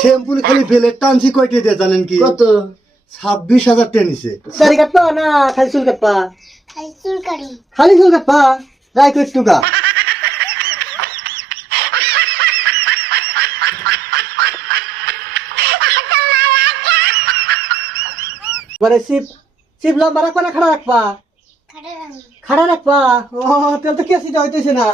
শ্যাম্পুল খালি বেলের টানছি কয়টি দিয়ে জানেন কি? কত? 26,000 টাকা নিছে। দাড়ি কাটবা না খালি চুল কাটবা? খালি চুল কাটি। খালি চুল কাটবা? রাই কই টুকা। মানে সিপ লম্বা রাখবা না খাড়া রাখবা? খাটে রাখি। খাড়া রাখবা? ও তাহলে তো কেসিটা হইতেছে না।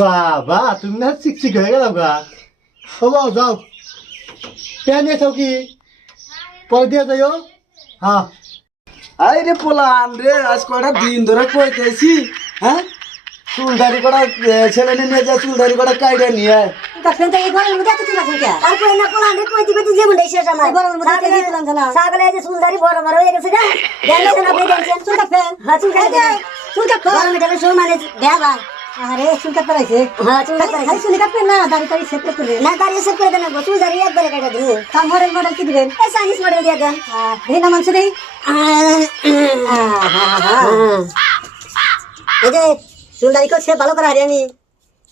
বাবা তুমি না চিকচিক হয়ে গেল গা। হলো যাও পেন নিয়ে থাও কি পরে দিয়ে যাইও। হ্যাঁ আরে পোলান রে আজ কয়টা দিন ধরে কইতেছি হ্যাঁ চুল দাড়ি করা ছেলে নিয়ে যা চুল দাড়ি করা কাইডা নিয়ে দেখেন তো এই ঘরের মধ্যে এত চুল আছে কে? তারপরে না কোলা আমি কইতে কইতে যেমন শেষ আমার। এই ঘরের মধ্যে এত চুল আছে না? ছাগলে যে চুলদারি বড় বড় হয়ে গেছে না। দেখেন আপনি দেখেন চুল কাটবেন? হ্যাঁ চুল কাটে চুল কাটবেন? গরমে টাকা শো মানে দেবা। আরে চুল কাটতে রাইছে। হ্যাঁ চুল কাটে খালি চুল কাটবেন না, দাড়ি টাড়ি সেট করবে। না দাঁড়িয়ে সেট করে দেন না চুল দাঁড়িয়ে একবারে কাটা দিন। তার মডেল মডেল কি দিবেন? এই চাইনিজ মডেল দিয়ে দেন। এই না মানছে দেই। এই যে চুল দাড়ি করছে ভালো করে হারি আমি।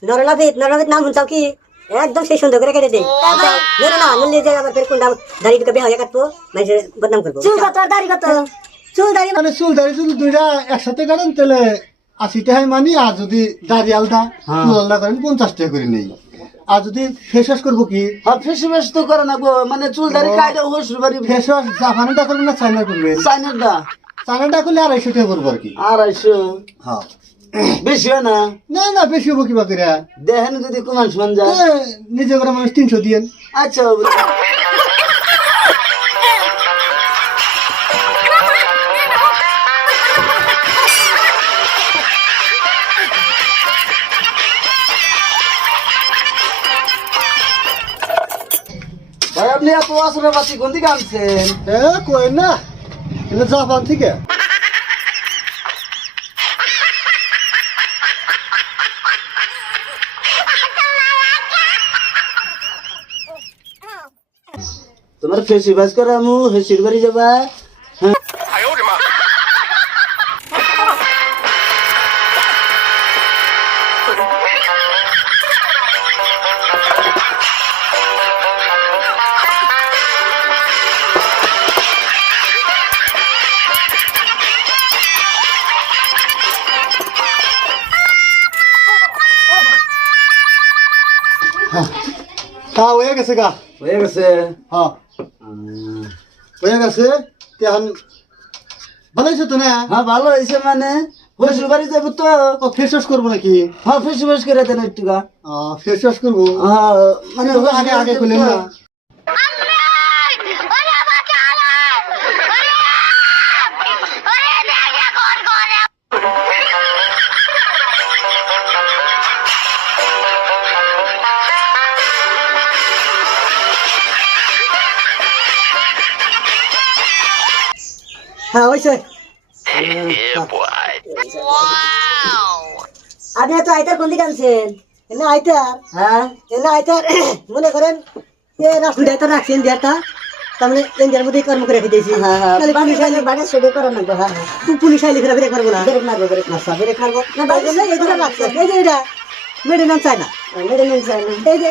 নরনাথ নাম শুনছাও কি? একদম সেই সুন্দর করে কেটে দেই। না নলে যে আবার ফের কোন দাড়ি ঢুকে বেয়া হয়ে কাটবো, মানে বদনাম করবো। চুল কত আর দাড়ি কত? চুল দাড়ি মানে চুল দাড়ি যদি দুইটা একসাথে কাটেন তাহলে 80 টাকায় মানি, আর যদি দাড়ি আলাদা চুল আলাদা করেন 50 টাকা করে নেই। আর যদি ফেস ওয়াশ করবো কি? হ্যাঁ ফেস ওয়াশ তো করে না গো, মানে চুল দাড়ি কাইডা হসুর বাড়ি ফেস ওয়াশ জাপানেরটা করবেন না চাইনা করবেন? চাইনাটা চাইনাটা করলে 250 টাকা করবো আর কি। 250 হ্যাঁ বেশি হয় না? না না বেশি হবো কিবা করে। দেখেন যদি কুমান সমান যায়। নিজে করে মানুষ 300 দিয়েন। আচ্ছা ভাই আপনি এত আসরে বাতি কোন দিকে আনছেন? কই না এটা জাপান থেকে। তোমার ফেস ওয়াশ করে আমু হেসির বাড়ি যাবা। হ্যাঁ হয়ে গেছে গা। হয়ে গেছে? হ্যাঁ হয়ে গেছে। এখন ভালো হয়েছে তো না? হ্যাঁ ভালো হয়েছে, মানে হেসির বাড়ি যাবো তো। ফেস ওয়াশ করবো নাকি? হ্যাঁ ফেস ওয়াশ করে দেন একটু গা। ফেস ওয়াশ করবো। হ্যাঁ মানে আগে আগে খুলেন না। হ্যাঁ হইছে। আপনি তো আইতার কোন দিকে আনছেন? এনে আইতার, হ্যাঁ এনে আইতার মনে করেন এ রাস্তা তো রাখছেন দিয়াটা, তার মানে ইন্ডিয়ার মধ্যে কর্ম করে রেখে দিয়েছি। তাহলে পুলিশ আইলে বাড়ি সেটা করে না তো। হ্যাঁ পুলিশ আইলে ফেরা ফেরা করবো না। ব্রেক মারবো ব্রেক আচ্ছা ব্রেক মারবো না, তাই জন্য এই দুটো রাখছে। এই যে এটা মেড ইন চায়না, মেডেন চাই না। এই যে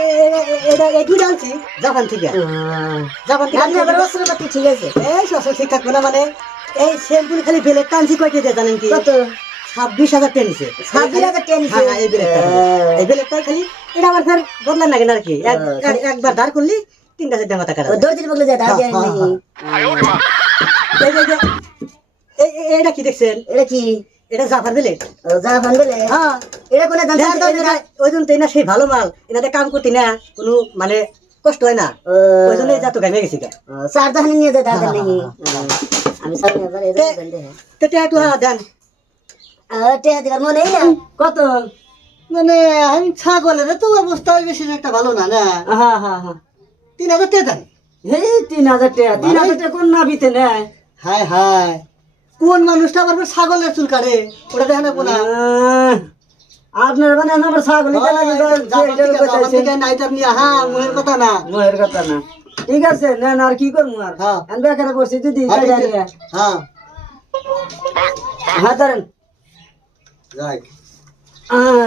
এটা এই দুটো আনছি জাপান থেকে। জাপান থেকে আপনি আবার অস্ত্রপাতি ঠিক আছে? এই সব ঠিক থাকবে না, মানে এই শ্যাম্পুল খালি বেলের টানছি কয়টি দিয়ে জানেন কি? কত? 26,000 টাকা নিছে। 26,000 টাকা নিছে? হ্যাঁ, এই বেলেরটাই খালি এটা আমার ফের বদলান লাগে না আর কি। একবার দাঁড় করলি 3টা 4টা মাথা কাটা। দর্জির বগলে যায় দাঁড় যায় নাকি? এটা কি দেখছেন? এটা কি? এটা জাপান বেলেট। যা ফান বলে হ্যাঁ এটা কোনে দাম? ওই জন্য তাই না, সেই ভালো মাল এনাদের কাম করতে না কোনো মানে কষ্ট হয় না, ওই জন্য যা তো গামে গেছি। চার দোকানে নিয়ে যায় দাঁড় নাকি? আমি সামনে এবার এই দোকান দেন। তো একটু দেন। টেয়া দিবার মনে নেই না। কত? মানে আমি ছাগলের তো অবস্থা বেশি একটা ভালো না না। হ্যাঁ হ্যাঁ হ্যাঁ 3000 টাকা দেয়। এই 3000 টাকা 3000 টাকা কোন নাবিতে নেয়? হায় হায়, কোন মানুষটা আবার ছাগলের চুল কাটে ওটা দেখে না কোনা। আপনার মানে আমার ছাগল নাইটার নিয়ে হ্যাঁ মুখের কথা না। ময়ের কথা না, ঠিক আছে নেন, আর কি করবো আর। হ্যাঁ। আমি বেকারে বসছি যদি হ্যাঁ হ্যাঁ ধরেন। যাই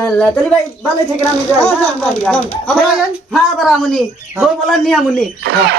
আল্লাহ, তাহলে ভাই ভালোই থাকেন, আমি যাই। হ্যাঁ, যান, যান, যান। আবার আইলেন? হ্যাঁ আবার আমনি বউ বলার নিয়ে আমনি। হ্যাঁ